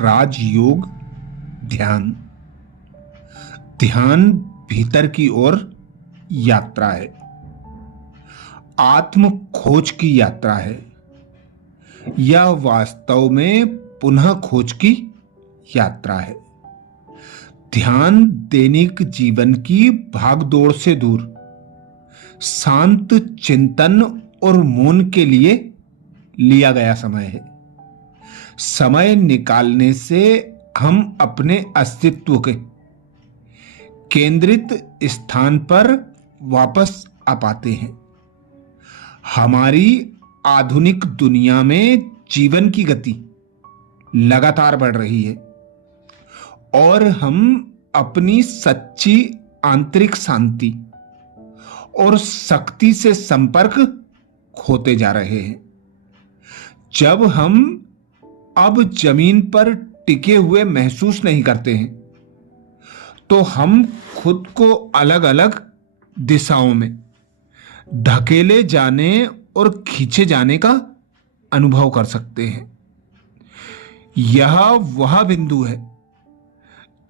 राजयोग ध्यान। ध्यान भीतर की ओर यात्रा है, आत्म खोज की यात्रा है। यह वास्तव में पुनः खोज की यात्रा है। ध्यान दैनिक जीवन की भागदौड़ से दूर शांत चिंतन और मौन के लिए लिया गया समय है। समय निकालने से हम अपने अस्तित्व के केंद्रित स्थान पर वापस आ पाते हैं। हमारी आधुनिक दुनिया में जीवन की गति लगातार बढ़ रही है और हम अपनी सच्ची आंतरिक शांति और शक्ति से संपर्क खोते जा रहे हैं। जब हम अब जमीन पर टिके हुए महसूस नहीं करते हैं तो हम खुद को अलग अलग दिशाओं में धकेले जाने और खींचे जाने का अनुभव कर सकते हैं। यह वह बिंदु है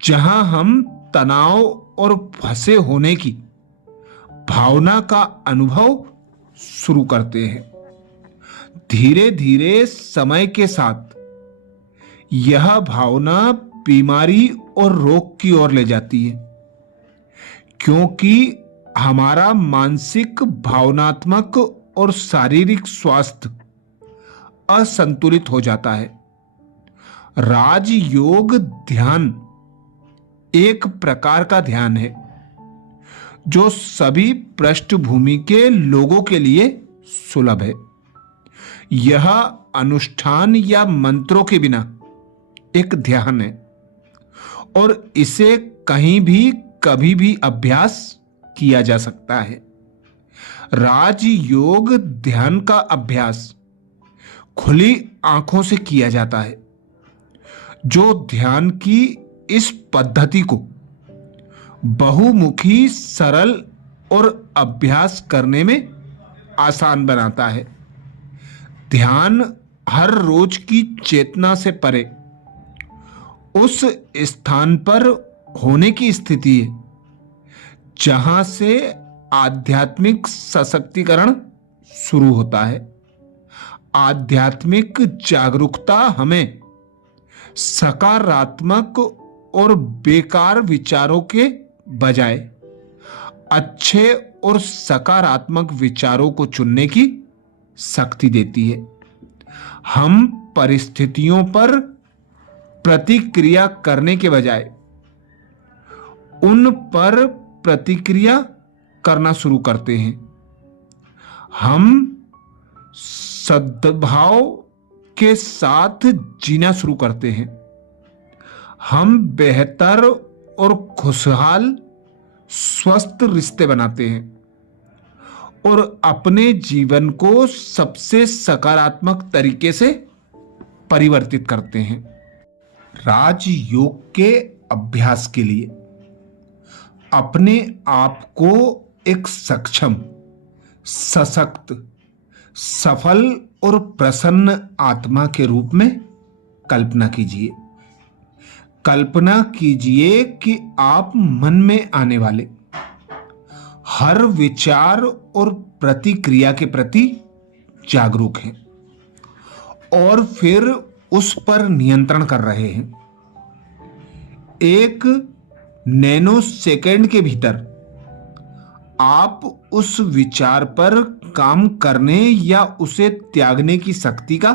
जहां हम तनाव और फंसे होने की भावना का अनुभव शुरू करते हैं। धीरे धीरे समय के साथ यह भावना बीमारी और रोग की ओर ले जाती है, क्योंकि हमारा मानसिक, भावनात्मक और शारीरिक स्वास्थ्य असंतुलित हो जाता है। राजयोग ध्यान एक प्रकार का ध्यान है जो सभी पृष्ठभूमि के लोगों के लिए सुलभ है। यह अनुष्ठान या मंत्रों के बिना एक ध्यान है और इसे कहीं भी कभी भी अभ्यास किया जा सकता है। राजयोग ध्यान का अभ्यास खुली आंखों से किया जाता है, जो ध्यान की इस पद्धति को बहुमुखी, सरल और अभ्यास करने में आसान बनाता है। ध्यान हर रोज की चेतना से परे उस स्थान पर होने की स्थिति है जहां से आध्यात्मिक सशक्तिकरण शुरू होता है। आध्यात्मिक जागरूकता हमें सकारात्मक और बेकार विचारों के बजाय अच्छे और सकारात्मक विचारों को चुनने की शक्ति देती है। हम परिस्थितियों पर प्रतिक्रिया करने के बजाय उन पर प्रतिक्रिया करना शुरू करते हैं। हम सद्भाव के साथ जीना शुरू करते हैं। हम बेहतर और खुशहाल, स्वस्थ रिश्ते बनाते हैं और अपने जीवन को सबसे सकारात्मक तरीके से परिवर्तित करते हैं। राजयोग के अभ्यास के लिए अपने आप को एक सक्षम, सशक्त, सफल और प्रसन्न आत्मा के रूप में कल्पना कीजिए। कल्पना कीजिए कि आप मन में आने वाले हर विचार और प्रतिक्रिया के प्रति जागरूक हैं और फिर उस पर नियंत्रण कर रहे हैं। एक नैनो सेकंड के भीतर आप उस विचार पर काम करने या उसे त्यागने की शक्ति का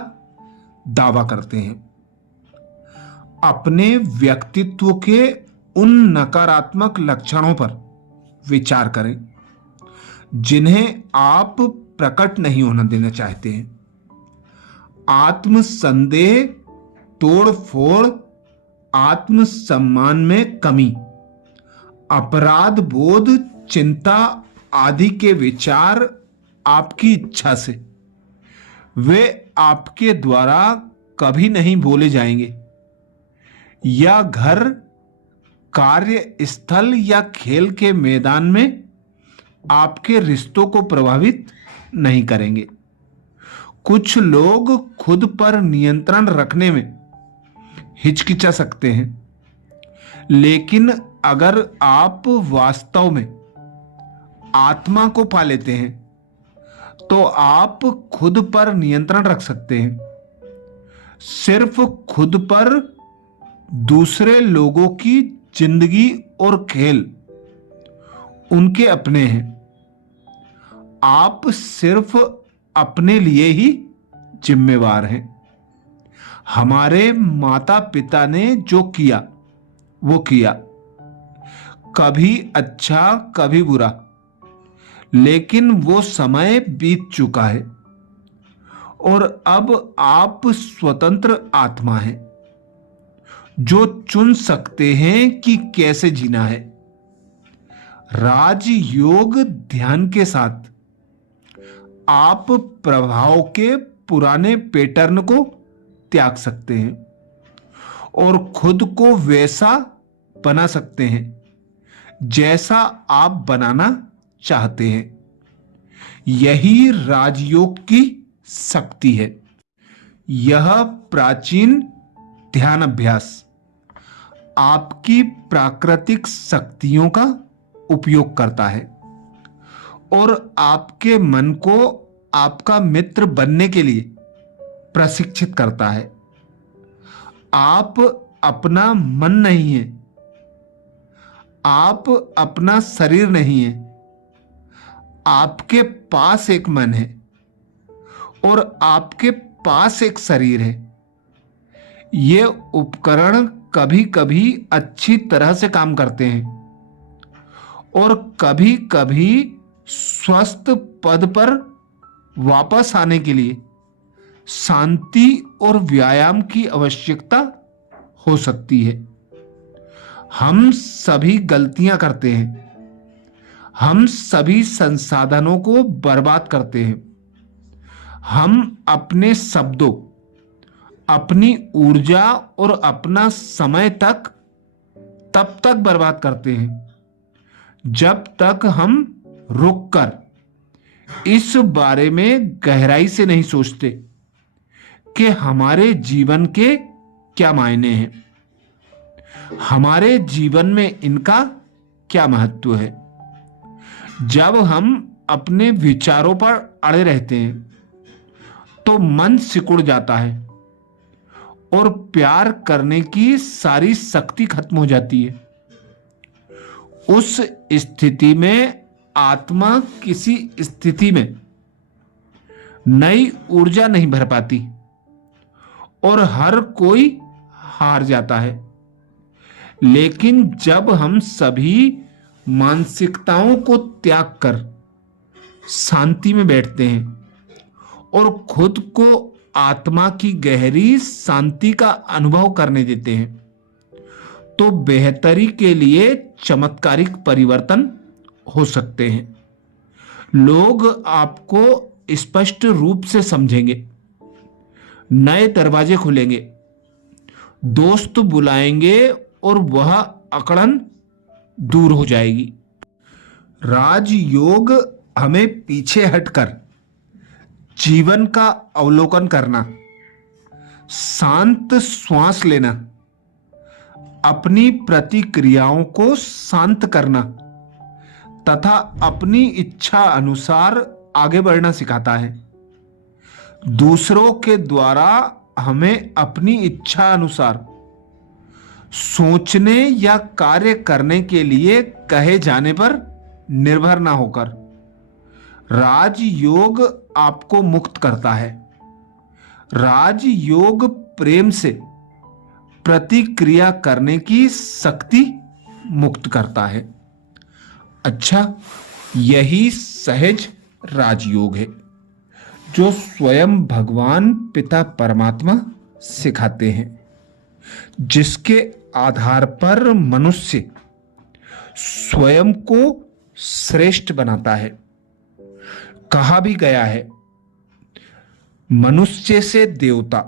दावा करते हैं। अपने व्यक्तित्व के उन नकारात्मक लक्षणों पर विचार करें जिन्हें आप प्रकट नहीं होना देना चाहते हैं। आत्मसंदेह, तोड़फोड़, आत्मसम्मान में कमी, अपराध बोध, चिंता आदि के विचार आपकी इच्छा से वे आपके द्वारा कभी नहीं बोले जाएंगे या घर, कार्यस्थल या खेल के मैदान में आपके रिश्तों को प्रभावित नहीं करेंगे। कुछ लोग खुद पर नियंत्रण रखने में हिचकिचा सकते हैं, लेकिन अगर आप वास्तव में आत्मा को पा लेते हैं तो आप खुद पर नियंत्रण रख सकते हैं। सिर्फ खुद पर दूसरे लोगों की जिंदगी और खेल उनके अपने हैं। आप सिर्फ अपने लिए ही जिम्मेवार हैं। हमारे माता पिता ने जो किया वो किया, कभी अच्छा कभी बुरा, लेकिन वो समय बीत चुका है और अब आप स्वतंत्र आत्मा हैं जो चुन सकते हैं कि कैसे जीना है। राजयोग ध्यान के साथ आप प्रभाव के पुराने पैटर्न को त्याग सकते हैं और खुद को वैसा बना सकते हैं जैसा आप बनाना चाहते हैं। यही राजयोग की शक्ति है। यह प्राचीन ध्यान अभ्यास आपकी प्राकृतिक शक्तियों का उपयोग करता है और आपके मन को आपका मित्र बनने के लिए प्रशिक्षित करता है। आप अपना मन नहीं है, आप अपना शरीर नहीं है। आपके पास एक मन है और आपके पास एक शरीर है। ये उपकरण कभी कभी अच्छी तरह से काम करते हैं और कभी कभी स्वस्थ पद पर वापस आने के लिए शांति और व्यायाम की आवश्यकता हो सकती है। हम सभी गलतियां करते हैं। हम सभी संसाधनों को बर्बाद करते हैं। हम अपने शब्दों, अपनी ऊर्जा और अपना समय तब तक बर्बाद करते हैं जब तक हम रुककर इस बारे में गहराई से नहीं सोचते कि हमारे जीवन के क्या मायने हैं, हमारे जीवन में इनका क्या महत्व है। जब हम अपने विचारों पर अड़े रहते हैं तो मन सिकुड़ जाता है और प्यार करने की सारी शक्ति खत्म हो जाती है। उस स्थिति में आत्मा किसी स्थिति में नई ऊर्जा नहीं भर पाती और हर कोई हार जाता है। लेकिन जब हम सभी मानसिकताओं को त्याग कर शांति में बैठते हैं और खुद को आत्मा की गहरी शांति का अनुभव करने देते हैं तो बेहतरी के लिए चमत्कारिक परिवर्तन हो सकते हैं। लोग आपको स्पष्ट रूप से समझेंगे, नए दरवाजे खुलेंगे, दोस्त बुलाएंगे और वह अकड़न दूर हो जाएगी। राजयोग हमें पीछे हटकर जीवन का अवलोकन करना, शांत श्वास लेना, अपनी प्रतिक्रियाओं को शांत करना तथा अपनी इच्छा अनुसार आगे बढ़ना सिखाता है। दूसरों के द्वारा हमें अपनी इच्छा अनुसार सोचने या कार्य करने के लिए कहे जाने पर निर्भर ना होकर राजयोग आपको मुक्त करता है। राजयोग प्रेम से प्रतिक्रिया करने की शक्ति मुक्त करता है। अच्छा, यही सहज राजयोग है जो स्वयं भगवान पिता परमात्मा सिखाते हैं, जिसके आधार पर मनुष्य स्वयं को श्रेष्ठ बनाता है। कहा भी गया है, मनुष्य से देवता।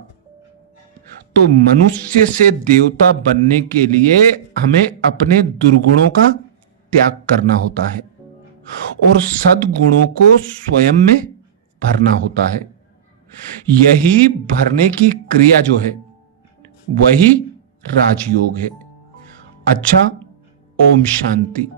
तो मनुष्य से देवता बनने के लिए हमें अपने दुर्गुणों का त्याग करना होता है और सद्गुणों को स्वयं में भरना होता है। यही भरने की क्रिया जो है वही राजयोग है। अच्छा, ओम शांति।